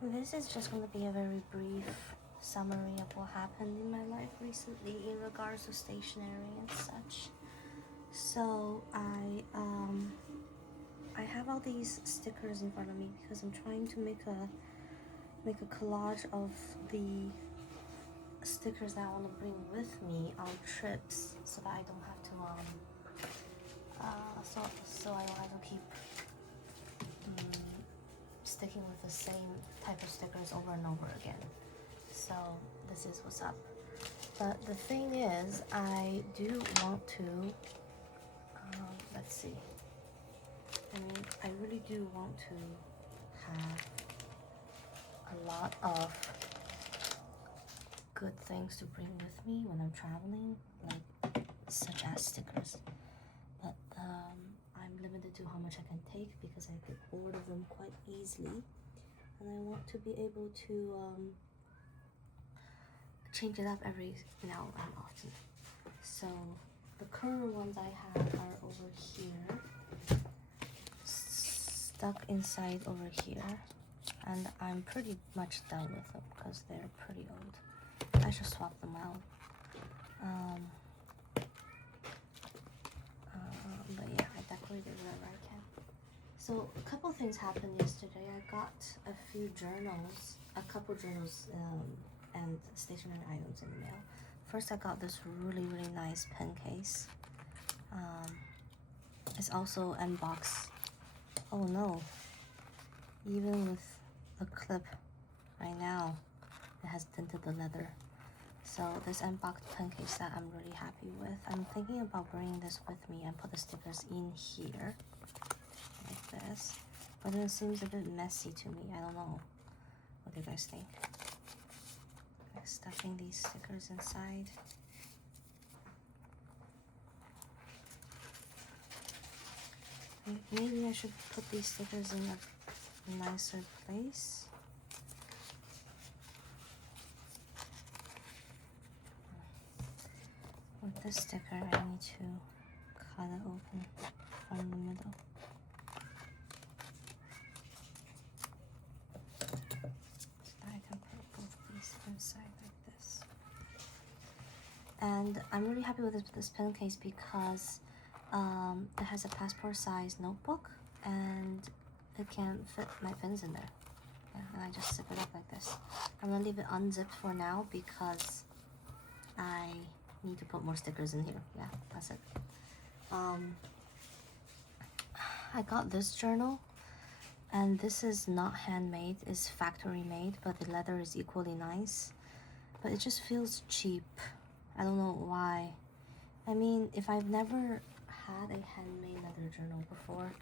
This is just going to be a very brief summary of what happened in my life recently in regards to stationery and such. So I have all these stickers in front of me because I'm trying to make a collage of the stickers that I want to bring with me on trips, so that I don't have to so I don't have to keep sticking with the same type of stickers over and over again. So this is what's up. But the thing is, I do want to let's see. I mean, I really do want to have a lot of good things to bring with me when I'm traveling, like such as stickers. But I'm limited to how much I can take because I get bored of them quite easily, and I want to be able to change it up every now and often. So the current ones I have are over here, stuck inside over here, and I'm pretty much done with them because they're pretty old. I should swap them out. But yeah, I decorated wherever I can. So a couple things happened yesterday. I got a couple journals and stationery items in the mail. First, I got this really nice pen case. It's also unboxed. Oh no, even with the clip right now, it has dented the leather. So this unboxed pen case that I'm really happy with. I'm thinking about bringing this with me and put the stickers in here like this, but it seems a bit messy to me. I don't know. What do you guys think? Like stuffing these stickers inside. Maybe I should put these stickers in a nicer place. With this sticker, I need to cut it open from the middle. So that I can put both of these inside like this. And I'm really happy with this pen case because it has a passport size notebook and it can fit my pens in there. Yeah, and I just zip it up like this. I'm gonna leave it unzipped for now because I need to put more stickers in here. Yeah, that's it. I got this journal, and this is not handmade, it's factory made, but the leather is equally nice, but it just feels cheap. I don't know why. I mean, if I've never had a handmade leather journal before,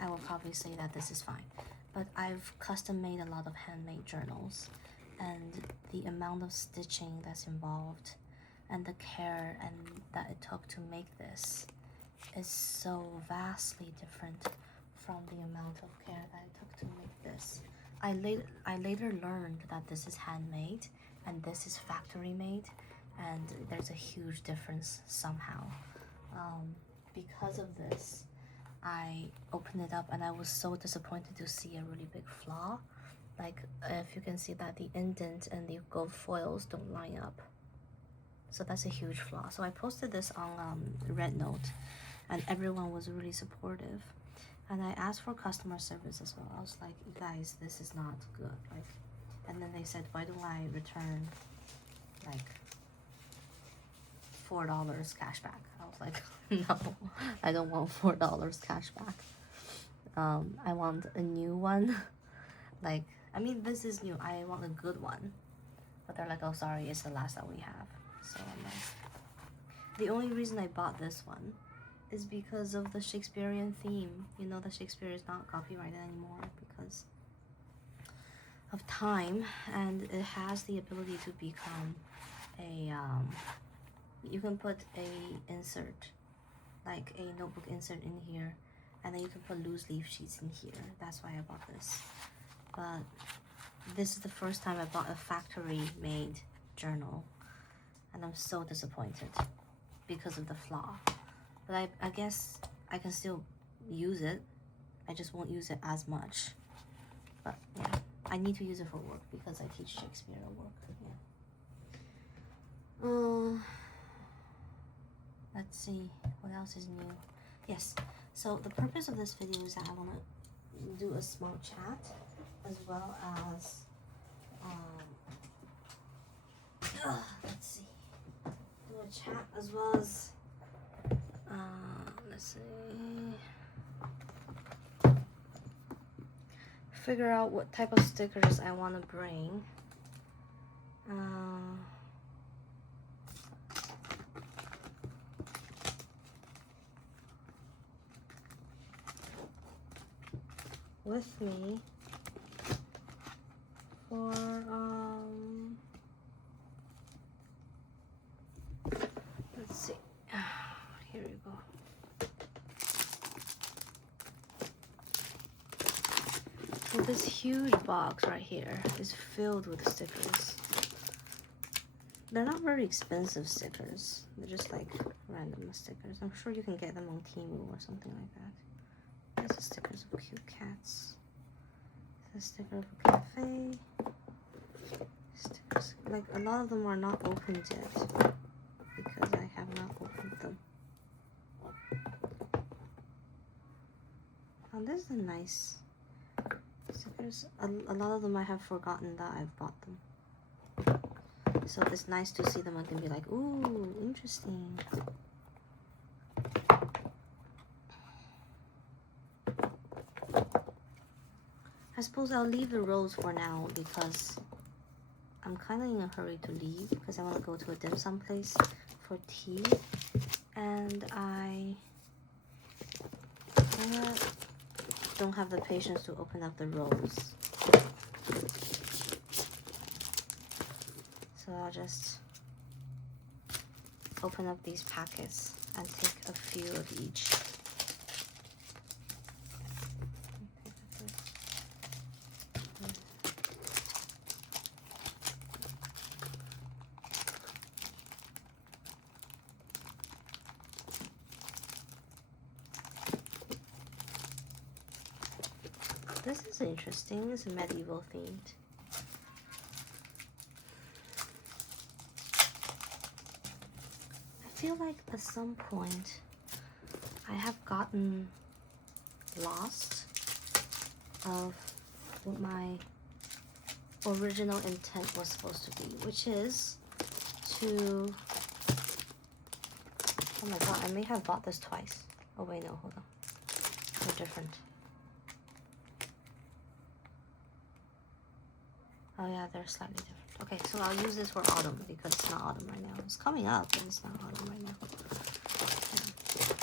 I will probably say that this is fine, but I've custom made a lot of handmade journals, and the amount of stitching that's involved and the care and that it took to make this is so vastly different from the amount of care that it took to make this. I later learned that this is handmade and this is factory made, and there's a huge difference somehow. Because of this, I opened it up and I was so disappointed to see a really big flaw. Like, if you can see that the indent and the gold foils don't line up. So that's a huge flaw. So I posted this on Red Note, and everyone was really supportive. And I asked for customer service as well. I was like, you guys, this is not good. Like, and then they said, why don't I return like $4 cash back? I was like, no, I don't want $4 cash back. I want a new one. Like, I mean, this is new. I want a good one. But they're like, oh, sorry, it's the last that we have. So I'm like, the only reason I bought this one is because of the Shakespearean theme. You know that Shakespeare is not copyrighted anymore because of time, and it has the ability to become a you can put a insert, like a notebook insert in here, and then you can put loose leaf sheets in here. That's why I bought this. But this is the first time I bought a factory made journal, and I'm so disappointed because of the flaw. But I guess I can still use it. I just won't use it as much. But yeah, I need to use it for work because I teach Shakespeare at work. Yeah. Let's see what else is new. Yes. So the purpose of this video is that I want to do a small chat as well as let's see, do a chat as well as let's see, figure out what type of stickers I want to bring. With me for let's see, here we go. So this huge box right here is filled with stickers. They're not very expensive stickers. They're just like random stickers. I'm sure you can get them on Temu or something like that. There's the stickers of cute cats. There's a sticker of a cafe. Stickers, like a lot of them are not opened yet because I have not opened them. Oh, this is a nice stickers. A lot of them I have forgotten that I've bought them. So it's nice to see them. I can be like, ooh, interesting. I suppose I'll leave the rose for now because I'm kind of in a hurry to leave because I want to go to a dim sum place for tea, and I don't have the patience to open up the rose. So I'll just open up these packets and take a few of each. This is interesting. It's medieval themed. I feel like at some point I have gotten lost of what my original intent was supposed to be, which is to... Oh my god, I may have bought this twice. Oh wait, no, hold on. They're different. Oh yeah, they're slightly different. Okay, so I'll use this for autumn because it's not autumn right now. It's coming up, but it's not autumn right now.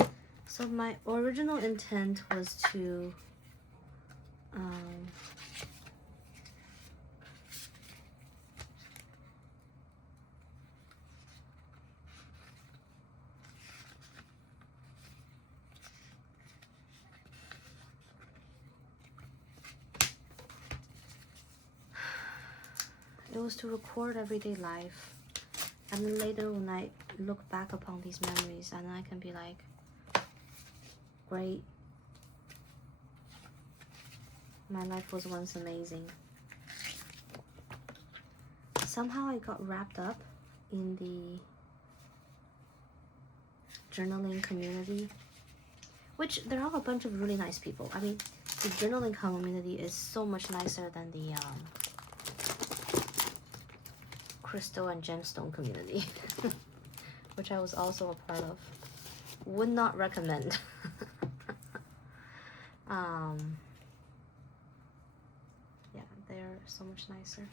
Yeah. So my original intent was to it was to record everyday life, and then later when I look back upon these memories, and I can be like, great, my life was once amazing. Somehow I got wrapped up in the journaling community, which there are a bunch of really nice people. I mean, the journaling community is so much nicer than the crystal and gemstone community, which I was also a part of. Would not recommend. Yeah, they're so much nicer.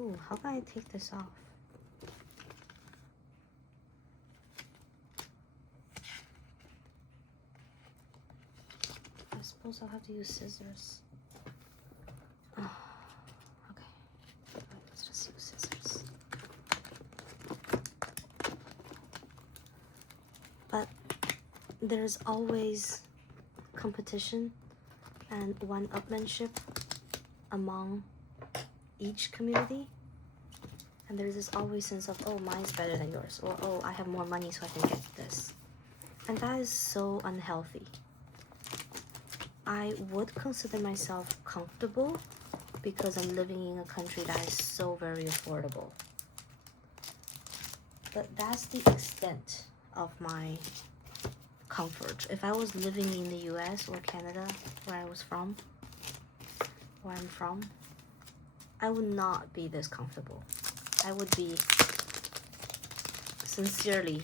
Ooh, how can I take this off? I suppose I'll have to use scissors. Oh, okay, let's just use scissors. But there's always competition and one-upmanship among each community, and there's this always sense of, oh, mine's better than yours, or oh, I have more money so I can get this. And that is so unhealthy. I would consider myself comfortable because I'm living in a country that is so very affordable. But that's the extent of my comfort. If I was living in the US or Canada, where I'm from, I would not be this comfortable. I would be sincerely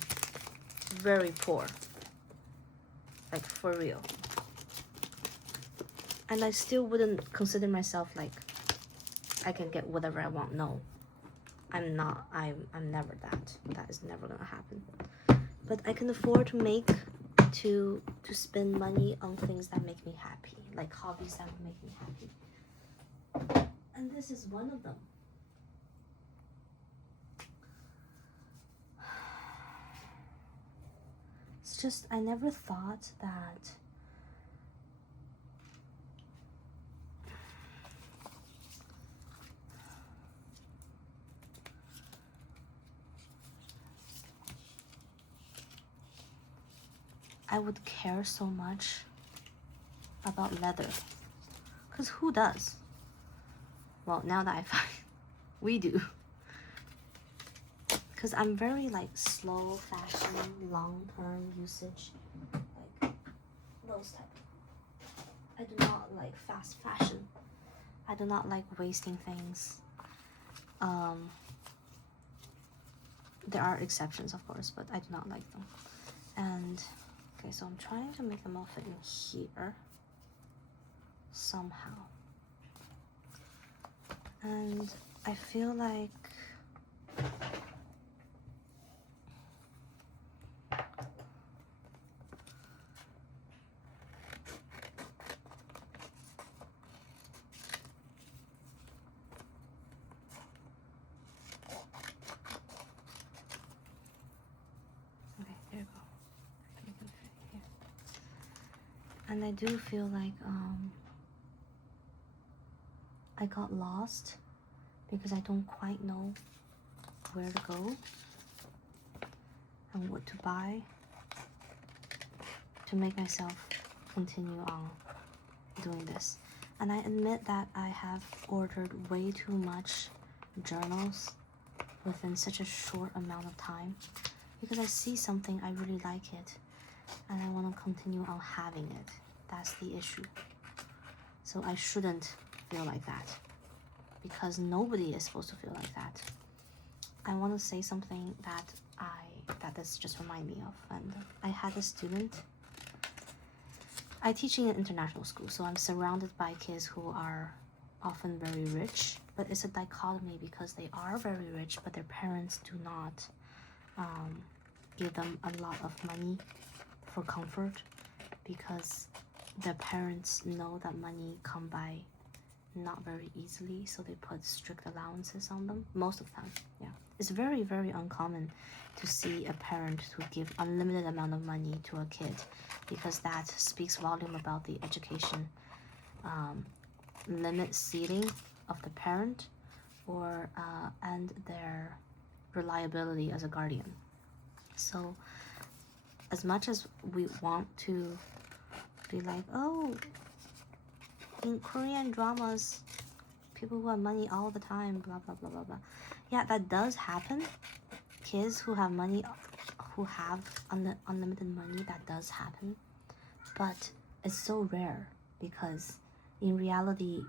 very poor. Like, for real. And I still wouldn't consider myself like I can get whatever I want. No, I'm not. I'm never that. That is never gonna happen. But I can afford to spend money on things that make me happy, like hobbies that make me happy. And this is one of them. It's just, I never thought that I would care so much about leather. Because who does? Well, now that I find we do. Because I'm very like slow fashion, long-term usage, like those type. I do not like fast fashion. I do not like wasting things. There are exceptions, of course, but I do not like them. And okay, so I'm trying to make them all fit in here somehow. And I feel like and I do feel like I got lost because I don't quite know where to go and what to buy to make myself continue on doing this. And I admit that I have ordered way too much journals within such a short amount of time because I see something, I really like it, and I want to continue on having it. That's the issue. So I shouldn't feel like that because nobody is supposed to feel like that. I want to say something that this just remind me of. And I had a student. I teach in an international school, so I'm surrounded by kids who are often very rich, but it's a dichotomy because they are very rich, but their parents do not give them a lot of money for comfort because the parents know that money come by not very easily, so they put strict allowances on them most of the time. Yeah, it's very, very uncommon to see a parent who give unlimited amount of money to a kid because that speaks volume about the education limit ceiling of the parent or and their reliability as a guardian. So as much as we want to be like, oh, in Korean dramas, people who have money all the time, blah, blah, blah, blah, blah. Yeah, that does happen. Kids who have money, who have unlimited money, that does happen. But it's so rare because in reality,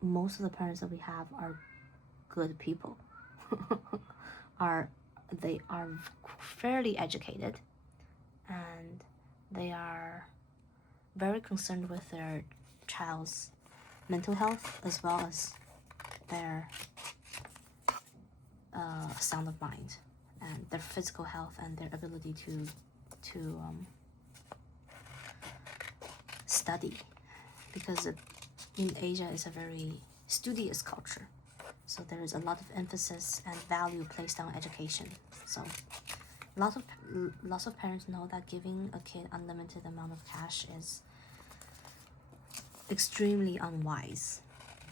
most of the parents that we have are good people. They are fairly educated and they are very concerned with their child's mental health as well as their sound of mind and their physical health and their ability to study, because in Asia is a very studious culture, so there is a lot of emphasis and value placed on education. So lots of parents know that giving a kid unlimited amount of cash is extremely unwise.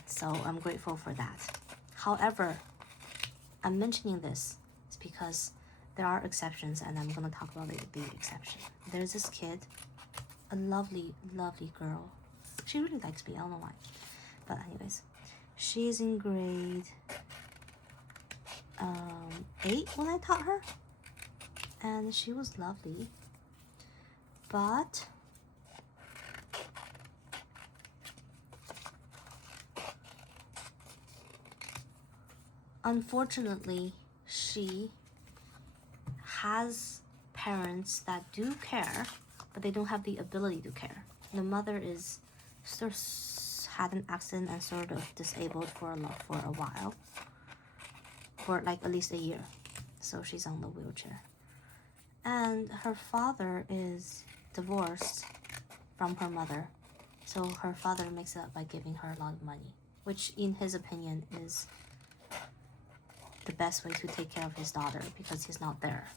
So I'm grateful for that. However, I'm mentioning this is because there are exceptions, and I'm gonna talk about the exception. There's this kid, a lovely, lovely girl. She really likes me, I don't know why. But anyways, she's in grade 8 when I taught her. And she was lovely. But unfortunately, she has parents that do care, but they don't have the ability to care. The mother is sort of had an accident and sort of disabled for a while, for like at least a year, so she's on the wheelchair. And her father is divorced from her mother, so her father makes it up by giving her a lot of money, which in his opinion is the best way to take care of his daughter, because he's not there.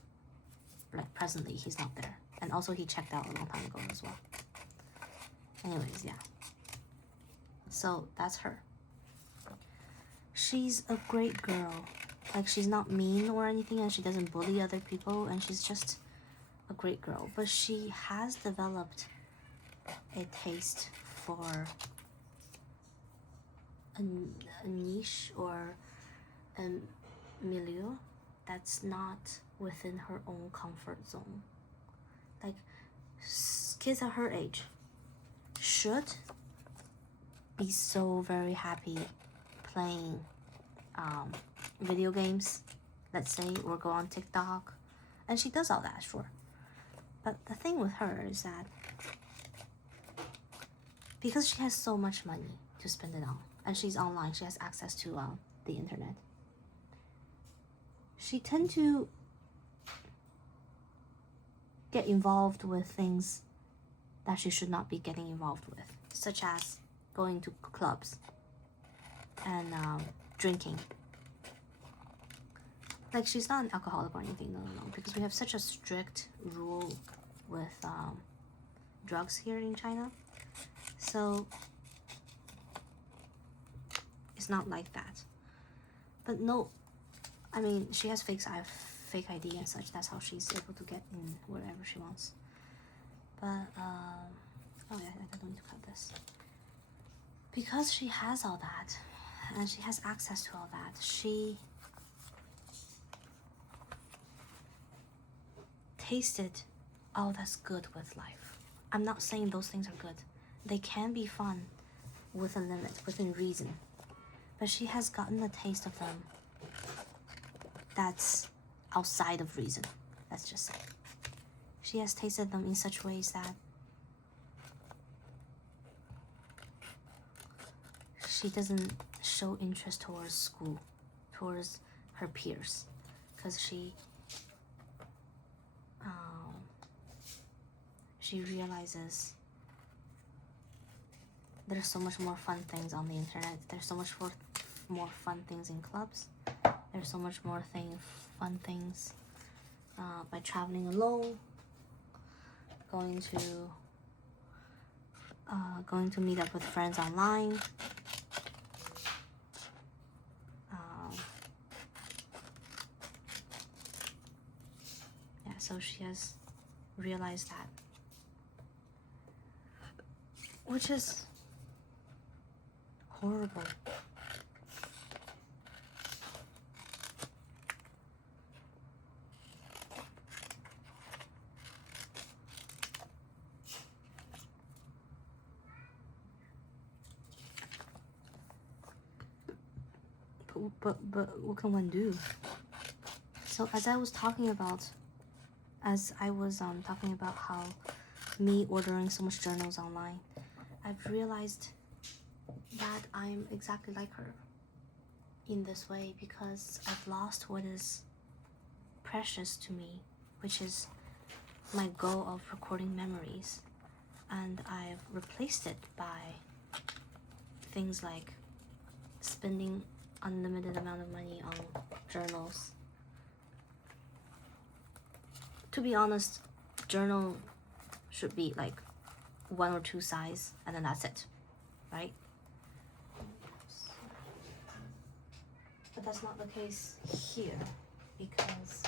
Like presently he's not there, and also he checked out a long time ago as well. Anyways, yeah, so that's her. She's a great girl. Like, she's not mean or anything, and she doesn't bully other people, and she's just a great girl. But she has developed a taste for a niche or a milieu that's not within her own comfort zone. Like, kids at her age should be so very happy playing video games, let's say, or go on TikTok, and she does all that, sure. But the thing with her is that because she has so much money to spend it on, and she's online, she has access to the internet, she tend to get involved with things that she should not be getting involved with, such as going to clubs and drinking. Like, she's not an alcoholic or anything, no, because we have such a strict rule with drugs here in China, so it's not like that. But no, I mean, she has fake ID and such. That's how she's able to get in wherever she wants. But oh yeah, I don't need to cut this. Because she has all that, and she has access to all that, she tasted all that's good with life. I'm not saying those things are good. They can be fun with a limit, within reason. But she has gotten a taste of them that's outside of reason, let's just say. She has tasted them in such ways that she doesn't show interest towards school, towards her peers, because she realizes there's so much more fun things on the internet. There's so much more fun things in clubs. There's so much more fun things by traveling alone, going to meet up with friends online. Yeah, so she has realized that, which is horrible. But what can one do? So as I was talking about how me ordering so much journals online, I've realized that I'm exactly like her in this way, because I've lost what is precious to me, which is my goal of recording memories, and I've replaced it by things like spending unlimited amount of money on journals. To be honest, journal should be like 1 or 2 size, and then that's it, right? But that's not the case here because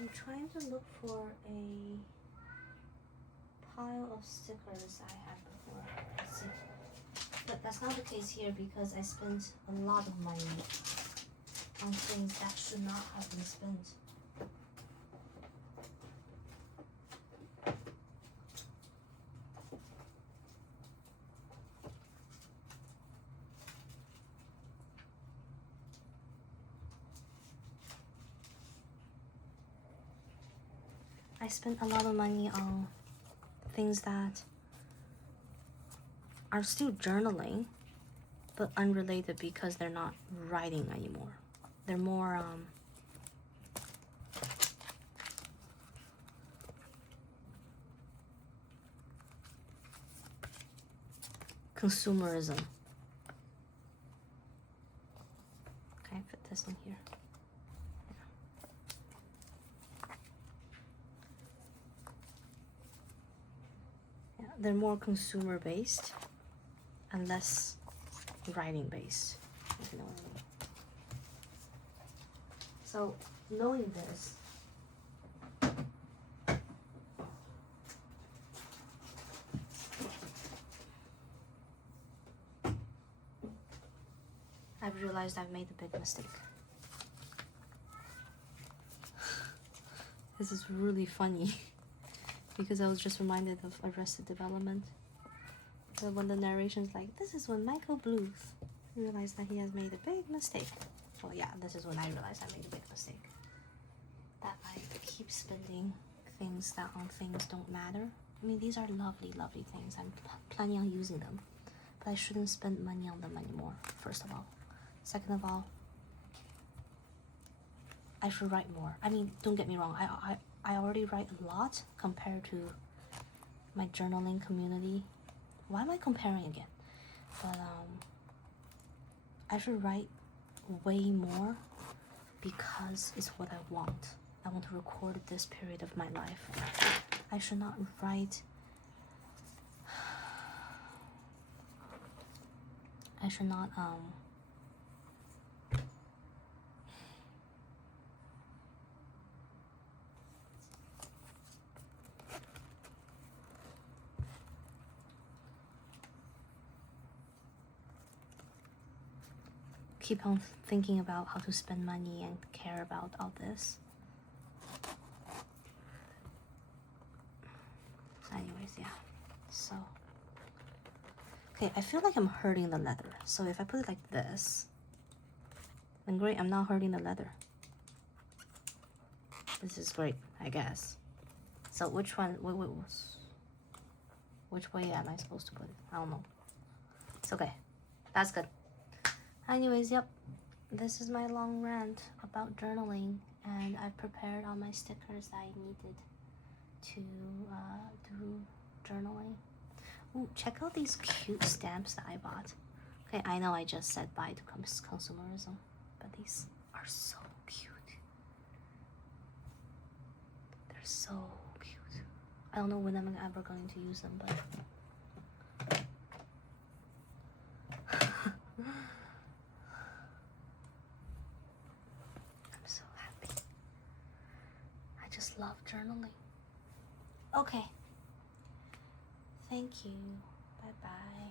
I'm trying to look for a pile of stickers I had before. Let's see. But that's not the case here because I spent a lot of money on things that should not have been spent. I spent a lot of money on things that are still journaling, but unrelated because they're not writing anymore. They're more consumerism. Okay, put this in here. Yeah, they're more consumer based and less writing based, if you know what I mean. So knowing this, I've realized I've made a big mistake. This is really funny because I was just reminded of Arrested Development. So when the narration's like, this is when Michael Bluth realized that he has made a big mistake. Well, yeah, this is when I realized I made a big mistake. That I keep spending things that on things don't matter. I mean, these are lovely, lovely things. I'm planning on using them. But I shouldn't spend money on them anymore, first of all. Second of all, I should write more. I mean, don't get me wrong. I already write a lot compared to my journaling community. Why am I comparing again? But I should write way more because it's what I want. I want to record this period of my life. I should not write. I should not keep on thinking about how to spend money and care about all this. Anyways, yeah. So, okay, I feel like I'm hurting the leather. So if I put it like this, then great, I'm not hurting the leather. This is great, I guess. So which one, which way am I supposed to put it? I don't know. It's okay. That's good. Anyways, yep. This is my long rant about journaling, and I've prepared all my stickers that I needed to do journaling. Ooh, check out these cute stamps that I bought. Okay, I know I just said bye to consumerism, but these are so cute. They're so cute. I don't know when I'm ever going to use them, but I'm so happy. I just love journaling. Okay. Thank you. Bye-bye.